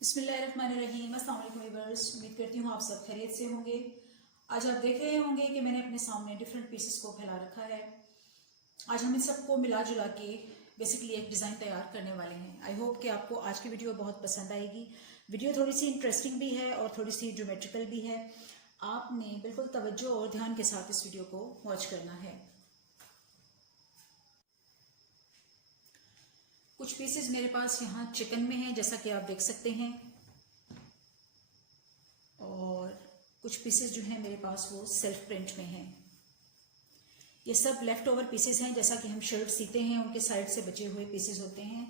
बिस्मिल्लाहिर्रहमानिर्रहीम। अस्सलाम वालेकुम व्यूअर्स, उम्मीद करती हूँ आप सब खैरियत से होंगे। आज आप देख रहे होंगे कि मैंने अपने सामने डिफरेंट पीसेस को फैला रखा है। आज हम इन सबको मिला जुला के बेसिकली एक डिज़ाइन तैयार करने वाले हैं। आई होप कि आपको आज की वीडियो बहुत पसंद आएगी। वीडियो थोड़ी सी इंटरेस्टिंग भी है और थोड़ी सी ज्योमेट्रिकल भी है। आपने बिल्कुल तवज्जो और ध्यान के साथ इस वीडियो को वॉच करना है। कुछ पीसेस मेरे पास यहाँ चिकन में हैं, जैसा कि आप देख सकते हैं, और कुछ पीसेस जो हैं मेरे पास वो सेल्फ प्रिंट में हैं। ये सब लेफ्ट ओवर पीसेस हैं, जैसा कि हम शर्ट सीते हैं उनके साइड से बचे हुए पीसेस होते हैं।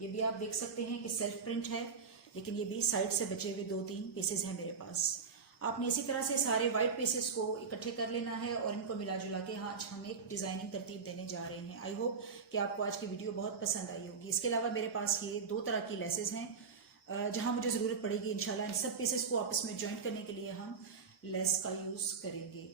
ये भी आप देख सकते हैं कि सेल्फ प्रिंट है, लेकिन ये भी साइड से बचे हुए 2-3 पीसेस हैं मेरे पास। आपने इसी तरह से सारे वाइट पीसेस को इकट्ठे कर लेना है और इनको मिला जुला के आज हम एक डिजाइनिंग तरतीब देने जा रहे हैं। आई होप कि आपको आज की वीडियो बहुत पसंद आई होगी। इसके अलावा मेरे पास ये 2 तरह की लेसेस हैं, जहां मुझे ज़रूरत पड़ेगी इंशाल्लाह इन सब पीसेस को आपस में जॉइंट करने के लिए हम लेस का यूज़ करेंगे।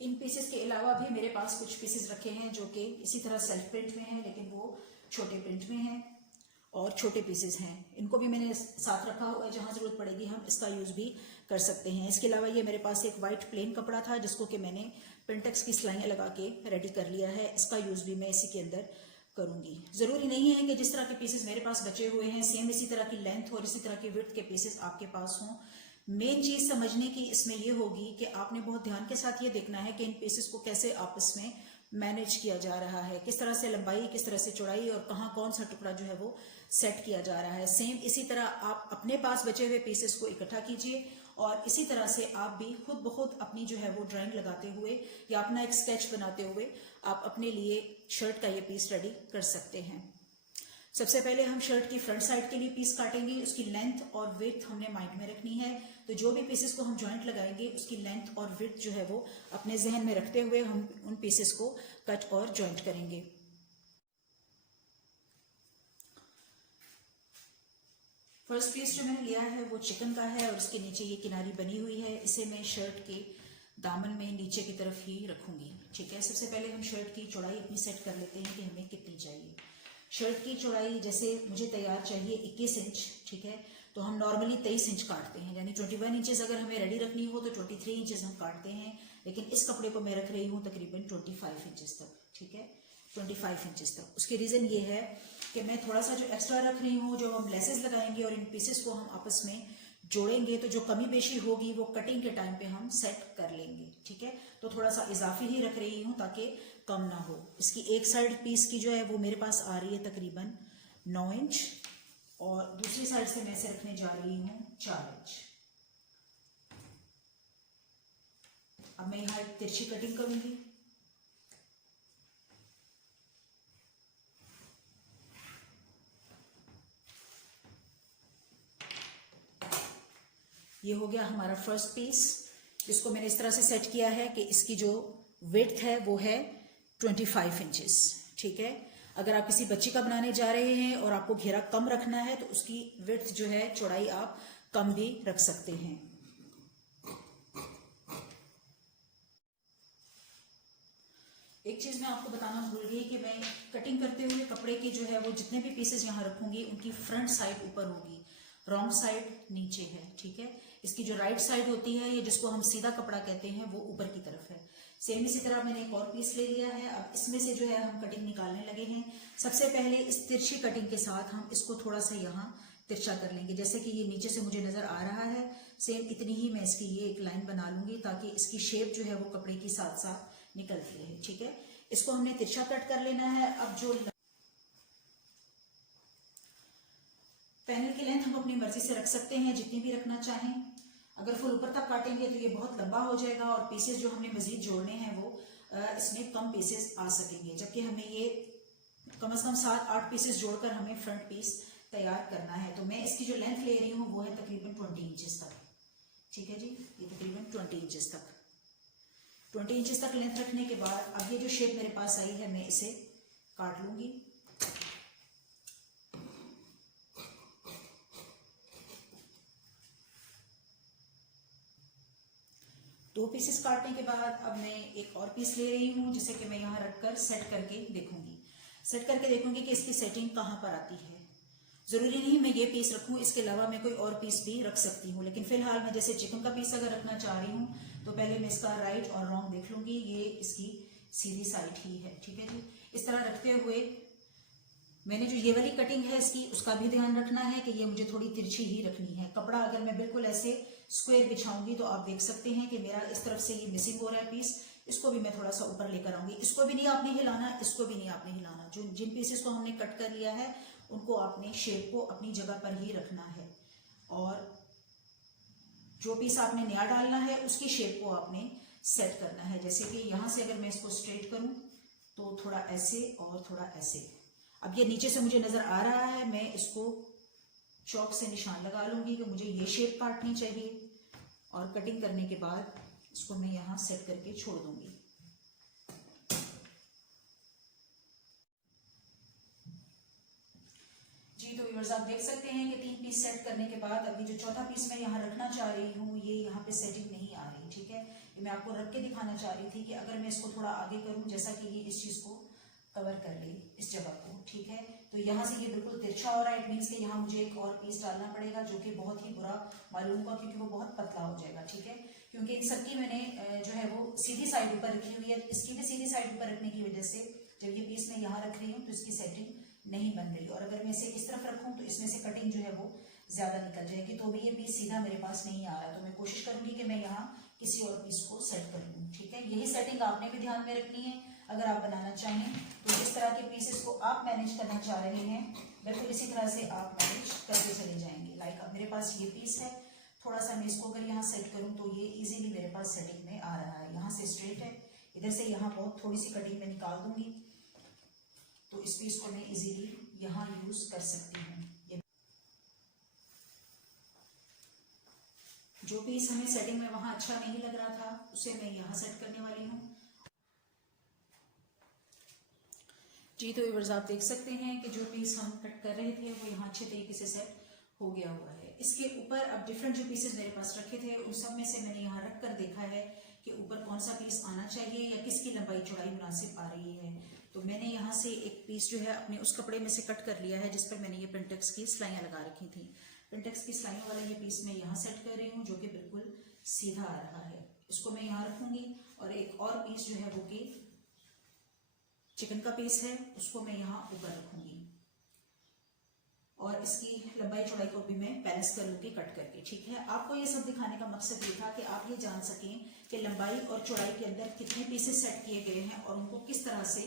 इन पीसेस के अलावा भी मेरे पास कुछ पीसेस रखे हैं जो कि इसी तरह सेल्फ प्रिंट में हैं, लेकिन वो छोटे प्रिंट में हैं और छोटे पीसेस हैं। इनको भी मैंने साथ रखा हुआ है, जहां ज़रूरत पड़ेगी हम इसका यूज़ भी कर सकते हैं। इसके अलावा ये मेरे पास एक वाइट प्लेन कपड़ा था जिसको कि मैंने पिंटेक्स की सिलाइयाँ लगा के रेडी कर लिया है। इसका यूज़ भी मैं इसी के अंदर करूंगी। जरूरी नहीं है कि जिस तरह के पीसेस मेरे पास बचे हुए हैं सेम इसी तरह की लेंथ और इसी तरह की विड्थ के पीसेस आपके पास हों। मेन चीज समझने की इसमें यह होगी कि आपने बहुत ध्यान के साथ ये देखना है कि इन पीसेस को कैसे आपस में मैनेज किया जा रहा है, किस तरह से लंबाई, किस तरह से चौड़ाई और कहाँ कौन सा टुकड़ा जो है वो सेट किया जा रहा है। सेम इसी तरह आप अपने पास बचे हुए पीसेस को इकट्ठा कीजिए और इसी तरह से आप भी खुद ब खुद अपनी जो है वो ड्राइंग लगाते हुए या अपना एक स्केच बनाते हुए आप अपने लिए शर्ट का ये पीस रेडी कर सकते हैं। सबसे पहले हम शर्ट की फ्रंट साइड के लिए पीस काटेंगे। उसकी लेंथ और विड्थ हमने माइंड में रखनी है, तो जो भी पीसेस को हम जॉइंट लगाएंगे उसकी लेंथ और विड्थ जो है वो अपने जहन में रखते हुए हम उन पीसेस को कट और जॉइंट करेंगे। फर्स्ट पीस जो मैंने लिया है वो चिकन का है और इसके नीचे ये किनारी बनी हुई है। इसे मैं शर्ट के दामन में नीचे की तरफ ही रखूंगी। ठीक है, सबसे पहले हम शर्ट की चौड़ाई अपनी सेट कर लेते हैं कि हमें कितनी चाहिए। शर्ट की चौड़ाई जैसे मुझे तैयार चाहिए 21 इंच, ठीक है, तो हम नॉर्मली 23 इंच काटते हैं, यानी 21 इंचेस अगर हमें रेडी रखनी हो तो 23 इंचेस हम काटते हैं, लेकिन इस कपड़े को मैं रख रही हूँ तकरीबन 25 इंचेस तक। ठीक है, 25 इंचेस तक। उसकी रीज़न ये है कि मैं थोड़ा सा जो एक्स्ट्रा रख रही हूँ, जो हम लेसेस लगाएंगे और इन पीसेस को हम आपस में जोड़ेंगे, तो जो कमी बेशी होगी वो कटिंग के टाइम पे हम सेट कर लेंगे। ठीक है, तो थोड़ा सा इजाफी ही रख रही हूँ ताकि कम ना हो। इसकी एक साइड पीस की जो है वो मेरे पास आ रही है तकरीबन 9 इंच और दूसरी साइड से मैं इसे रखने जा रही हूँ 4 इंच। अब मैं यहाँ एक तिरछी कटिंग करूंगी। ये हो गया हमारा फर्स्ट पीस, जिसको मैंने इस तरह से सेट किया है कि इसकी जो विड्थ है वो है 25 इंचेस। ठीक है, अगर आप किसी बच्ची का बनाने जा रहे हैं और आपको घेरा कम रखना है तो उसकी विड्थ जो है, चौड़ाई आप कम भी रख सकते हैं। एक चीज मैं आपको बताना भूल गई कि मैं कटिंग करते हुए कपड़े के जो है वो जितने भी पीसेस यहाँ रखूंगी उनकी फ्रंट साइड ऊपर होगी, रॉन्ग साइड नीचे है। ठीक है, इसकी जो राइट साइड होती है, ये जिसको हम सीधा कपड़ा कहते हैं, वो ऊपर की तरफ है। सेम इसी तरह मैंने एक और पीस ले लिया है। अब इसमें से जो है हम कटिंग निकालने लगे हैं। सबसे पहले इस तिरछी कटिंग के साथ हम इसको थोड़ा सा यहाँ तिरछा कर लेंगे, जैसे कि ये नीचे से मुझे नजर आ रहा है। सेम इतनी ही मैं इसकी ये एक लाइन बना लूंगी ताकि इसकी शेप जो है वो कपड़े की साथ साथ निकलती रहे। ठीक है, इसको हमने तिरछा कट कर लेना है। अब जो पैनल की लेंथ हम अपनी मर्जी से रख सकते हैं, जितनी भी रखना चाहें। अगर फुल ऊपर तक काटेंगे तो ये बहुत लंबा हो जाएगा और पीसेस जो हमने मजीद जोड़ने हैं वो इसमें कम पीसेस आ सकेंगे, जबकि हमें ये कम से कम 7-8 पीसेस जोड़कर हमें फ्रंट पीस तैयार करना है। तो मैं इसकी जो लेंथ ले रही हूँ वो है तकरीबन 20 इंचेस तक। ठीक है जी, ये तकरीबन 20 इंचेस तक। 20 इंचेस तक लेंथ रखने के बाद अब ये जो शेप मेरे पास आई है मैं इसे काट लूंगी। 2 पीसेस काटने के बाद अब मैं एक और पीस ले रही हूँ, जिसे कि मैं यहाँ रखकर सेट करके देखूंगी। सेट करके देखूंगी कि इसकी सेटिंग कहाँ पर आती है। जरूरी नहीं मैं ये पीस रखूँ, इसके अलावा मैं कोई और पीस भी रख सकती हूँ, लेकिन फिलहाल मैं जैसे चिकन का पीस अगर रखना चाह रही हूँ तो पहले मैं इसका राइट और रॉन्ग देख लूंगी। ये इसकी सीधी साइड ही है, ठीक है जी। इस तरह रखते हुए मैंने जो ये वाली कटिंग है इसकी, उसका भी ध्यान रखना है कि ये मुझे थोड़ी तिरछी ही रखनी है। कपड़ा अगर मैं बिल्कुल ऐसे स्क्वायर बिछाऊंगी तो आप देख सकते हैं कि मेरा इस तरफ से ये मिसिंग हो रहा है पीस। इसको भी मैं थोड़ा सा ऊपर लेकर आऊंगी। इसको भी नहीं आपने हिलाना, इसको भी नहीं आपने हिलाना। जो जिन पीसेस को हमने कट कर लिया है उनको आपने शेप को अपनी जगह पर ही रखना है, और जो पीस आपने नया डालना है उसकी शेप को आपने सेट करना है। जैसे कि यहाँ से अगर मैं इसको स्ट्रेट करूं तो थोड़ा ऐसे और थोड़ा ऐसे। अब ये नीचे से मुझे नजर आ रहा है, मैं इसको चौक से निशान लगा लूंगी कि मुझे ये शेप काटनी चाहिए, और कटिंग करने के बाद इसको मैं यहाँ सेट करके छोड़ दूंगी। जी तो व्यूअर्स, आप देख सकते हैं कि 3 पीस सेट करने के बाद अभी जो चौथा पीस मैं यहाँ रखना चाह रही हूँ ये यहाँ पे सेटिंग नहीं आ रही, ठीक है। ये मैं आपको रख के दिखाना चाह रही थी कि अगर मैं इसको थोड़ा आगे करूँ, जैसा कि ये इस चीज को कवर कर ले, इस जगह को, ठीक है। तो यहाँ से ये बिल्कुल तिरछा हो रहा है। इट मीन्स कि यहाँ मुझे एक और पीस डालना पड़ेगा, जो कि बहुत ही बुरा मालूम होगा क्योंकि वो बहुत पतला हो जाएगा, ठीक है। क्योंकि इन सबकी मैंने जो है वो सीधी साइड ऊपर रखी हुई है। इसकी भी सीधी साइड ऊपर रखने की वजह से जब ये पीस मैं यहाँ रख रही हूँ तो इसकी सेटिंग नहीं बन रही, और अगर मैं इसे इस तरफ रखूँ तो इसमें से कटिंग जो है वो ज्यादा निकल जाएगी, तो भी ये पीस सीधा मेरे पास नहीं आ रहा। तो मैं कोशिश करूंगी कि मैं यहाँ किसी और पीस को सेट कर लूँ, ठीक है। यही सेटिंग आपने भी ध्यान में रखनी है अगर आप बनाना चाहें। तो जिस तरह के पीसेस को आप मैनेज करना चाह रहे हैं बिल्कुल इसी तरह से आप मैनेज करते चले जाएंगे। लाइक अब मेरे पास ये पीस है, थोड़ा सा मैं इसको अगर यहाँ सेट करूँ तो ये इजीली मेरे पास सेटिंग में आ रहा है। यहाँ से स्ट्रेट है, इधर से यहाँ बहुत थोड़ी सी कटिंग में निकाल दूंगी, तो इस पीस को मैं इजीली यहाँ यूज कर सकती हूँ। जो पीस हमें सेटिंग में वहां अच्छा नहीं लग रहा था उसे मैं यहाँ सेट करने वाली हूँ। जी तो व्यूअर्स, आप देख सकते हैं कि जो पीस हम कट कर रहे थे वो यहाँ अच्छे तरीके से सेट हो गया हुआ है। इसके ऊपर अब डिफरेंट जो पीसेस मेरे पास रखे थे उन सब में से मैंने यहाँ रख कर देखा है कि ऊपर कौन सा पीस आना चाहिए या किसकी लंबाई चौड़ाई मुनासिब आ रही है। तो मैंने यहाँ से एक पीस जो है अपने उस कपड़े में से कट कर लिया है जिस पर मैंने ये पेंटेक्स की सिलाइयाँ लगा रखी थी। पेंटेक्स की सिलाइयों वाला ये पीस मैं यहाँ सेट कर रही हूँ, जो कि बिल्कुल सीधा आ रहा है। इसको मैं यहाँ रखूंगी, और एक और पीस जो है वो कि चिकन का पीस है उसको मैं यहाँ ऊपर रखूंगी, और इसकी लंबाई चौड़ाई को भी मैं बैलेंस कर लूंगी कट करके, ठीक है। आपको ये सब दिखाने का मकसद ये था कि आप ये जान सकें कि लंबाई और चौड़ाई के अंदर कितने पीसेस सेट किए गए हैं और उनको किस तरह से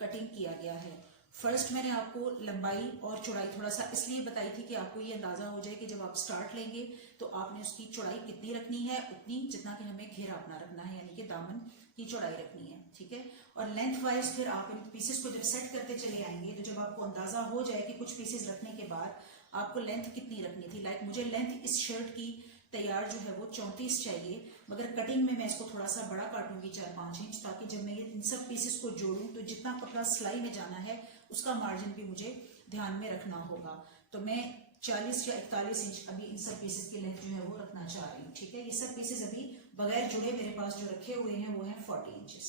कटिंग किया गया है। फर्स्ट मैंने आपको लंबाई और चौड़ाई थोड़ा सा इसलिए बताई थी कि आपको ये अंदाजा हो जाए कि जब आप स्टार्ट लेंगे तो आपने उसकी चौड़ाई कितनी रखनी है, उतनी जितना कि हमें घेरा अपना रखना है, यानी कि दामन की चौड़ाई रखनी है, ठीक है। और लेंथ वाइज फिर आप इन पीसेस को जब सेट करते चले आएंगे तो जब आपको अंदाजा हो जाए कि कुछ पीसेस रखने के बाद आपको लेंथ कितनी रखनी थी। लाइक मुझे लेंथ इस शर्ट की तैयार जो है वो 34 चाहिए, मगर कटिंग में मैं इसको थोड़ा सा बड़ा काटूंगी 4-5 इंच, ताकि जब मैं इन सब पीसेस को जोड़ूं तो जितना कपड़ा सिलाई में जाना है उसका मार्जिन भी मुझे ध्यान में रखना होगा। तो मैं 40 या 41 इंच अभी इन सब पीसेस की लेंथ जो है वो रखना चाह रही हूँ, ठीक है। ये सब पीसेस अभी बगैर जुड़े मेरे पास जो रखे हुए हैं वो हैं 40 इंचेस,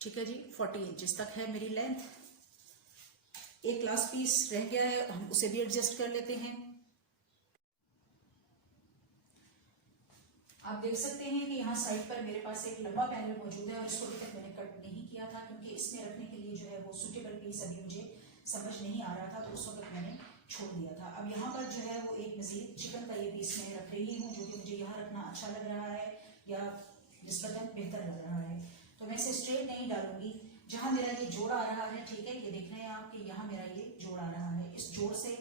ठीक है जी। 40 इंचेस तक है मेरी लेंथ। एक लास्ट पीस रह गया है, हम उसे भी एडजस्ट कर लेते हैं। आप देख सकते हैं कि यहाँ साइड पर मेरे पास एक लंबा पैनल मौजूद है, और इसको अभी तक मैंने कट नहीं किया था क्योंकि इसमें रखने के लिए जो है वो सुटेबल पीस अभी मुझे समझ नहीं आ रहा था, तो उस वक्त मैंने छोड़ दिया था। अब यहाँ पर जो है वो एक मजीद चिकन का ये पीस मैं रख रही हूँ, जो कि मुझे यहाँ रखना अच्छा लग रहा है या निस्बतन बेहतर लग रहा है। तो मैं इसे स्ट्रेट नहीं डालूंगी, जहां मेरा ये जोड़ आ रहा है, ठीक है, ये देख रहे हैं आप कि यहाँ मेरा ये जोड़ आ रहा है। इस जोड़ से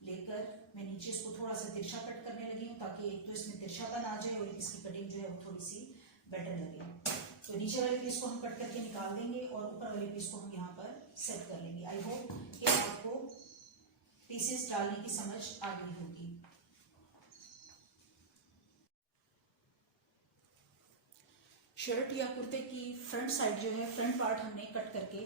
लेकर मैं नीचे इसको थोड़ा सा तिरछा कट करने लगी हूँ, ताकि एक तो इसमें तिरछापन आ जाए और इसकी कटिंग जो है वो थोड़ी सी बेटर लगे। तो नीचे वाले पीस को हम कट करके निकाल देंगे और ऊपर वाले पीस को हम यहाँ पर सेट कर लेंगे। आई होप कि आपको पीसेस डालने की समझ आ गई होगी। शर्ट या कुर्ते की फ्रंट साइड जो है, फ्रंट पार्ट हमने कट करके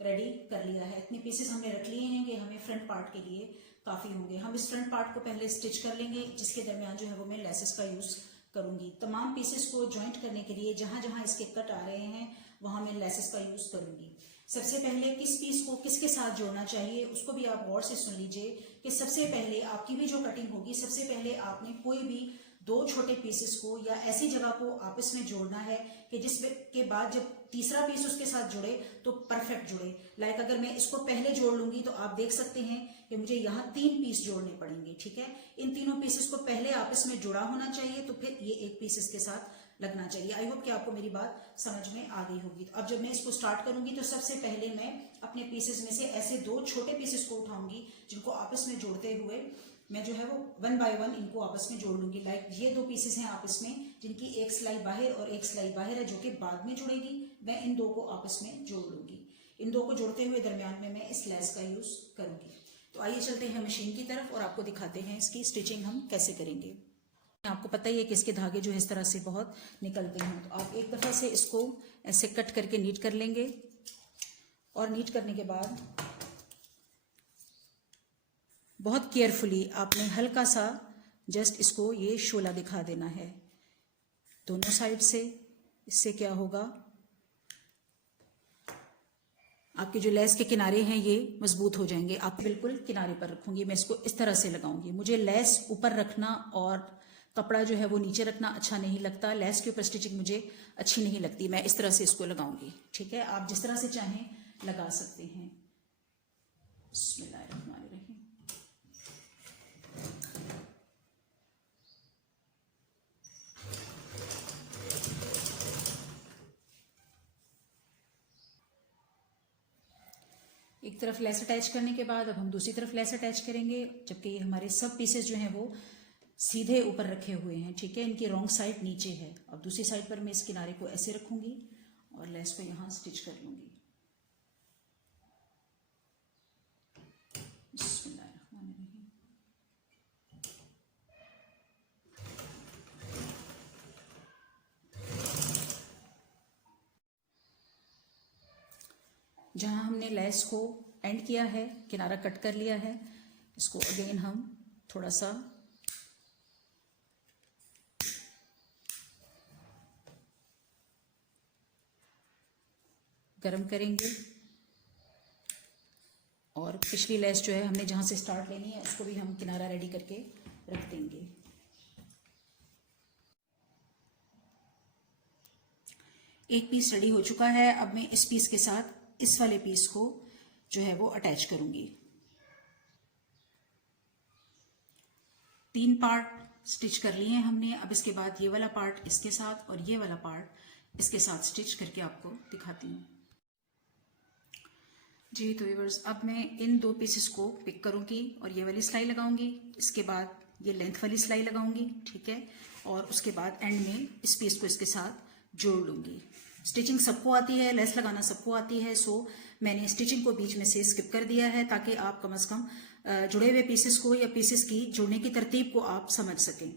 रेडी कर लिया है। इतने पीसेस हमने रख लिए हैं कि हमें फ्रंट पार्ट के लिए काफी होंगे। हम इस फ्रंट पार्ट को पहले स्टिच कर लेंगे, जिसके दरमियान जो है वो मैं लेसेस का यूज करूंगी। तमाम पीसेस को ज्वाइंट करने के लिए जहां जहां इसके कट आ रहे हैं वहां मैं लेसेस का यूज करूंगी। सबसे पहले किस पीस को किसके साथ जोड़ना चाहिए उसको भी आप गौर से सुन लीजिए कि सबसे पहले आपकी भी जो कटिंग होगी, सबसे पहले आपने कोई भी दो छोटे पीसेस को या ऐसी जगह को आपस में जोड़ना है कि जिसके बाद जब तीसरा पीस उसके साथ जुड़े तो परफेक्ट जुड़े। लाइक अगर मैं इसको पहले जोड़ लूंगी तो आप देख सकते हैं कि मुझे यहाँ 3 पीस जोड़ने पड़ेंगे, ठीक है। इन तीनों पीसेस को पहले आपस में जुड़ा होना चाहिए, तो फिर ये एक पीस इसके साथ लगना चाहिए। आई होप कि आपको मेरी बात समझ में आ गई होगी। तो अब जब मैं इसको स्टार्ट करूंगी तो सबसे पहले मैं अपने पीसेस में से ऐसे 2 छोटे पीसेस को उठाऊंगी जिनको आपस में जोड़ते हुए मैं जो है वो 1 बाय 1 इनको आपस में जोड़ लूंगी। लाइक ये 2 पीसेस हैं आपस में जिनकी एक सिलाई बाहर और एक सिलाई बाहर है जो कि बाद में जुड़ेगी। मैं इन 2 को आपस में जोड़ लूंगी। इन 2 को जोड़ते हुए दरमियान में मैं इस लेस का यूज करूंगी। तो आइए चलते हैं मशीन की तरफ और आपको दिखाते हैं इसकी स्टिचिंग हम कैसे करेंगे। आपको पता ही है कि इसके धागे जो है इस तरह से बहुत निकलते हैं, तो आप एक दफा से इसको ऐसे कट करके नीट कर लेंगे और नीट करने के बाद बहुत केयरफुली आपने हल्का सा जस्ट इसको ये शोला दिखा देना है दोनों साइड से। इससे क्या होगा, आपके जो लेस के किनारे हैं ये मजबूत हो जाएंगे। आप बिल्कुल किनारे पर रखूंगी, मैं इसको इस तरह से लगाऊंगी। मुझे लेस ऊपर रखना और कपड़ा जो है वो नीचे रखना अच्छा नहीं लगता। लेस के ऊपर स्टिचिंग मुझे अच्छी नहीं लगती। मैं इस तरह से इसको लगाऊंगी, ठीक है। आप जिस तरह से चाहें लगा सकते हैं। बिस्मिल्लाहिर्रहमानिर्रहीम। एक तरफ लेस अटैच करने के बाद अब हम दूसरी तरफ लेस अटैच करेंगे, जबकि ये हमारे सब पीसेस जो हैं वो सीधे ऊपर रखे हुए हैं, ठीक है। इनकी रॉन्ग साइड नीचे है। अब दूसरी साइड पर मैं इस किनारे को ऐसे रखूंगी और लेस को यहाँ स्टिच कर लूंगी। बिस्मिल्लाहिर्रहमानिर्रहीम। जहां हमने लेस को एंड किया है, किनारा कट कर लिया है, इसको अगेन हम थोड़ा सा गरम करेंगे और पिछली लेस जो है हमने जहां से स्टार्ट लेनी है उसको भी हम किनारा रेडी करके रख देंगे। एक पीस रेडी हो चुका है। अब मैं इस पीस के साथ इस वाले पीस को जो है वो अटैच करूंगी। 3 पार्ट स्टिच कर लिए हैं हमने। अब इसके बाद ये वाला पार्ट इसके साथ और ये वाला पार्ट इसके साथ स्टिच करके आपको दिखाती हूँ। जी तो व्यूअर्स, अब मैं इन 2 पीसेस को पिक करूंगी और ये वाली सिलाई लगाऊंगी। इसके बाद ये लेंथ वाली सिलाई लगाऊंगी, ठीक है। और उसके बाद एंड में इस पीस को इसके साथ जोड़ लूंगी। स्टिचिंग सबको आती है, लेस लगाना सबको आती है, सो मैंने स्टिचिंग को बीच में से स्किप कर दिया है ताकि आप कम से कम जुड़े हुए पीसेस को या पीसेस की जोड़ने की तरतीब को आप समझ सकें।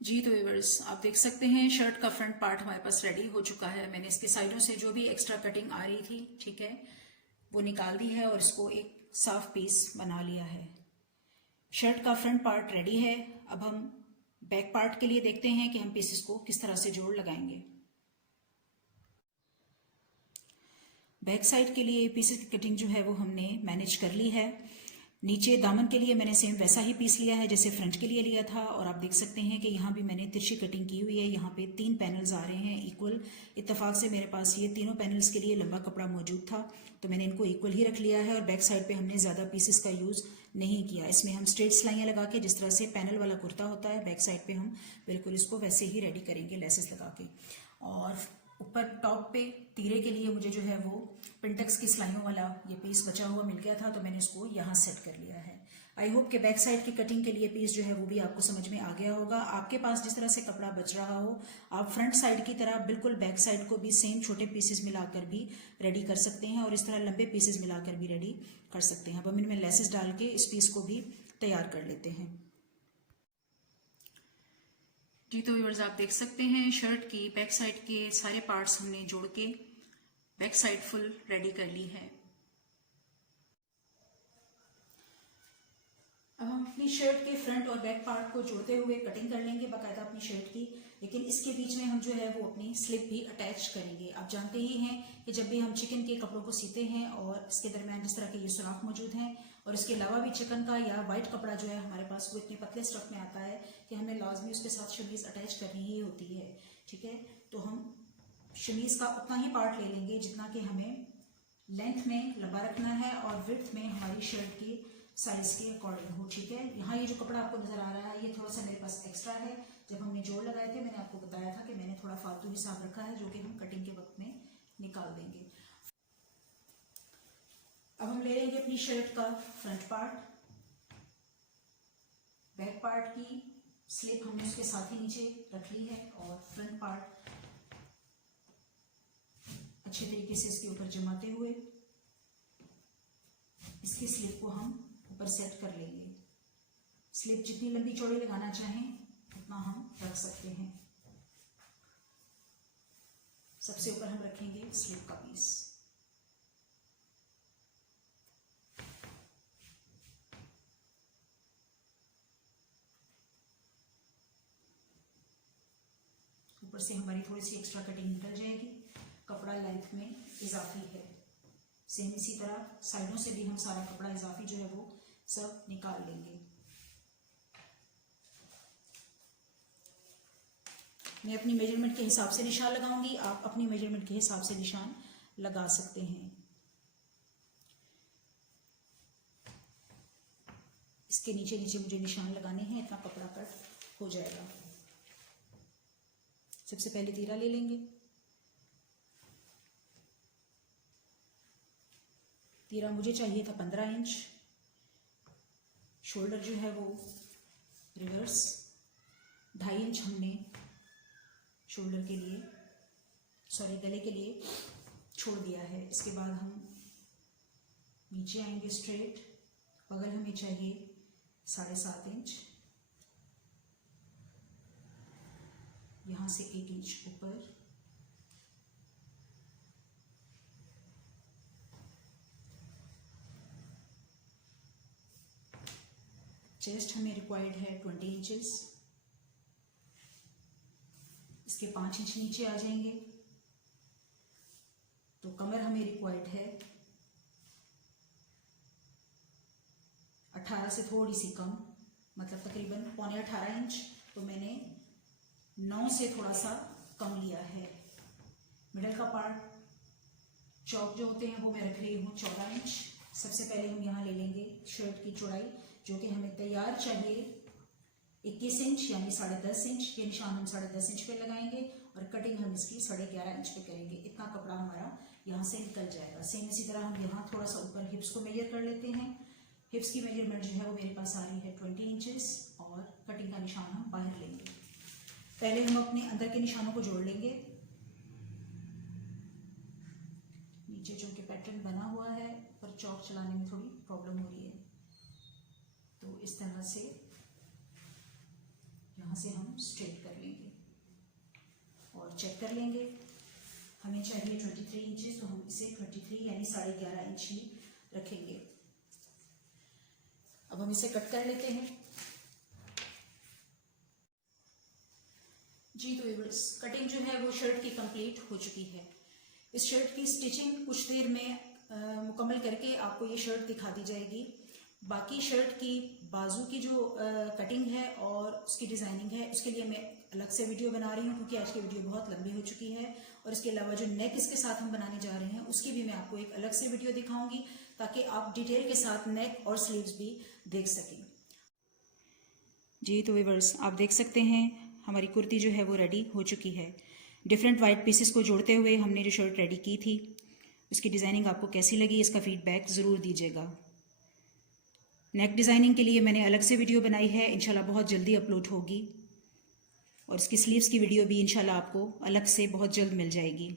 जी तो व्यूअर्स, आप देख सकते हैं शर्ट का फ्रंट पार्ट हमारे पास रेडी हो चुका है। मैंने इसके साइडों से जो भी एक्स्ट्रा कटिंग आ रही थी, ठीक है, वो निकाल दी है और इसको एक साफ पीस बना लिया है। शर्ट का फ्रंट पार्ट रेडी है। अब हम बैक पार्ट के लिए देखते हैं कि हम पीसेस को किस तरह से जोड़ लगाएंगे। बैक साइड के लिए पीसेस की कटिंग जो है वो हमने मैनेज कर ली है। नीचे दामन के लिए मैंने सेम वैसा ही पीस लिया है जैसे फ्रंट के लिए लिया था और आप देख सकते हैं कि यहाँ भी मैंने तिरछी कटिंग की हुई है। यहाँ पे 3 पैनल्स आ रहे हैं इक्वल। इत्तेफाक से मेरे पास ये तीनों पैनल्स के लिए लंबा कपड़ा मौजूद था तो मैंने इनको इक्वल ही रख लिया है और बैक साइड पे हमने ज़्यादा पीसेस का यूज़ नहीं किया। इसमें हम स्ट्रेट सिलाइयाँ लगा के जिस तरह से पैनल वाला कुर्ता होता है, बैक साइड पे हम बिल्कुल इसको वैसे ही रेडी करेंगे लेसेस लगा के। और ऊपर टॉप पे तीरे के लिए मुझे जो है वो पिंटेक्स की सिलाइयों वाला ये पीस बचा हुआ मिल गया था तो मैंने इसको यहाँ सेट कर लिया है। आई होप कि बैक साइड की कटिंग के लिए पीस जो है वो भी आपको समझ में आ गया होगा। आपके पास जिस तरह से कपड़ा बच रहा हो आप फ्रंट साइड की तरह बिल्कुल बैक साइड को भी सेम छोटे पीसेस मिलाकर भी रेडी कर सकते हैं और इस तरह लंबे पीसेस मिलाकर भी रेडी कर सकते हैं। अब हम इनमें लेसेस डाल के इस पीस को भी तैयार कर लेते हैं। जी तो व्यूअर्स, आप देख सकते हैं शर्ट की बैक साइड के सारे पार्ट्स हमने जोड़ के बैक साइड फुल रेडी कर ली है। अब हम अपनी शर्ट के फ्रंट और बैक पार्ट को जोड़ते हुए कटिंग कर लेंगे बाकायदा अपनी शर्ट की, लेकिन इसके बीच में हम जो है वो अपनी स्लिप भी अटैच करेंगे। आप जानते ही हैं कि जब भी हम चिकन के कपड़ों को सीते हैं और इसके दरमियान जिस तरह के ये सुराख मौजूद हैं, और इसके अलावा भी चिकन का या वाइट कपड़ा जो है हमारे पास वो इतने पतले स्टफ में आता है कि हमें लाजमी उसके साथ शमीज़ अटैच करनी ही होती है। ठीक है, तो हम शमीज़ का उतना ही पार्ट ले लेंगे जितना कि हमें लेंथ में लंबा रखना है और विड्थ में हमारी शर्ट की साइज के अकॉर्डिंग हो। ठीक है, यहाँ ये जो कपड़ा आपको नजर आ रहा है ये थोड़ा सा मेरे पास एक्स्ट्रा है। जब हमने जोड़ लगाए थे मैंने आपको बताया था कि मैंने थोड़ा फालतू हिसाब रखा है जो कि हम कटिंग के वक्त में निकाल देंगे। अब हम ले लेंगे अपनी शर्ट का फ्रंट पार्ट, बैक पार्ट की स्लिप हमने उसके साथ ही नीचे रख ली है और फ्रंट पार्ट अच्छे तरीके से इसके ऊपर जमाते हुए इसकी स्लिप को हम ऊपर सेट कर लेंगे। स्लिप जितनी लंबी चौड़ी लगाना चाहें उतना हम रख सकते हैं। सबसे ऊपर हम रखेंगे स्लिप का पीस। ऊपर से हमारी थोड़ी सी एक्स्ट्रा कटिंग निकल जाएगी, कपड़ा लेंथ में इजाफी है। सेम इसी तरह साइडों से भी हम सारा कपड़ा इजाफी जो है वो सब निकाल लेंगे। मैं अपनी मेजरमेंट के हिसाब से निशान लगाऊंगी, आप अपनी मेजरमेंट के हिसाब से निशान लगा सकते हैं। इसके नीचे नीचे मुझे निशान लगाने हैं, इतना कपड़ा कट हो जाएगा। सबसे पहले तीरा ले लेंगे। तीरा मुझे चाहिए था 15 इंच। शोल्डर जो है वो रिवर्स 2.5 इंच हमने शोल्डर के लिए गले के लिए छोड़ दिया है। इसके बाद हम नीचे आएंगे स्ट्रेट। बगल हमें चाहिए 7.5 इंच, यहाँ से 1 इंच ऊपर। चेस्ट हमें रिक्वायर्ड है 20 इंचेस, इसके 5 इंच नीचे आ जाएंगे। तो कमर हमें रिक्वायर्ड है 18 से थोड़ी सी कम, मतलब तकरीबन 17.5 इंच। तो मैंने 9 से थोड़ा सा कम लिया है। मिडल का पार्ट चौक जो होते हैं वो मैं रख रही हूँ 14 इंच। सबसे पहले हम यहाँ ले लेंगे शर्ट की चौड़ाई, जो कि हमें तैयार चाहिए 21 इंच यानी 10.5 इंच। ये निशान हम 10.5 इंच पे लगाएंगे और कटिंग हम इसकी 11.5 इंच पे करेंगे। इतना कपड़ा हमारा यहाँ से निकल जाएगा। सेम इसी तरह हम यहाँ थोड़ा सा ऊपर हिप्स को मेजर कर लेते हैं। हिप्स की मेजरमेंट जो है वो मेरे पास आ रही है 20 इंचेस और कटिंग का निशान हम बाहर लेंगे। पहले हम अपने अंदर के निशानों को जोड़ लेंगे। नीचे जो कि पैटर्न बना हुआ है पर चौक चलाने में थोड़ी प्रॉब्लम हो रही है, तो इस तरह से यहाँ से हम स्ट्रेट कर लेंगे और चेक कर लेंगे। हमें चाहिए 23 इंचेस, तो हम इसे 23 यानी 11.5 इंच ही रखेंगे। अब हम इसे कट कर लेते हैं। जी तो व्यूअर्स, कटिंग जो है वो शर्ट की कंप्लीट हो चुकी है। इस शर्ट की स्टिचिंग कुछ देर में मुकम्मल करके आपको ये शर्ट दिखा दी जाएगी। बाकी शर्ट की बाजू की जो कटिंग है और उसकी डिज़ाइनिंग है उसके लिए मैं अलग से वीडियो बना रही हूँ, क्योंकि आज की वीडियो बहुत लंबी हो चुकी है। और इसके अलावा जो नेक इसके साथ हम बनाने जा रहे हैं उसकी भी मैं आपको एक अलग से वीडियो दिखाऊंगी, ताकि आप डिटेल के साथ नेक और स्लीव्स भी देख सकें। जी तो व्यूअर्स, आप देख सकते हैं हमारी कुर्ती जो है वो रेडी हो चुकी है। डिफरेंट वाइट पीसेस को जोड़ते हुए हमने जो शर्ट रेडी की थी, उसकी डिज़ाइनिंग आपको कैसी लगी इसका फीडबैक ज़रूर दीजिएगा। नेक डिज़ाइनिंग के लिए मैंने अलग से वीडियो बनाई है, इंशाल्लाह बहुत जल्दी अपलोड होगी। और इसकी स्लीव्स की वीडियो भी इंशाल्लाह आपको अलग से बहुत जल्द मिल जाएगी।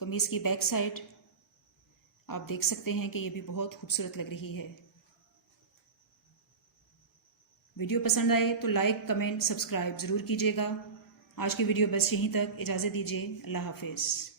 कमीज़ की बैक साइड आप देख सकते हैं कि ये भी बहुत खूबसूरत लग रही है। वीडियो पसंद आए तो लाइक, कमेंट, सब्सक्राइब ज़रूर कीजिएगा। आज की वीडियो बस यहीं तक, इजाज़त दीजिए। अल्लाह हाफिज़।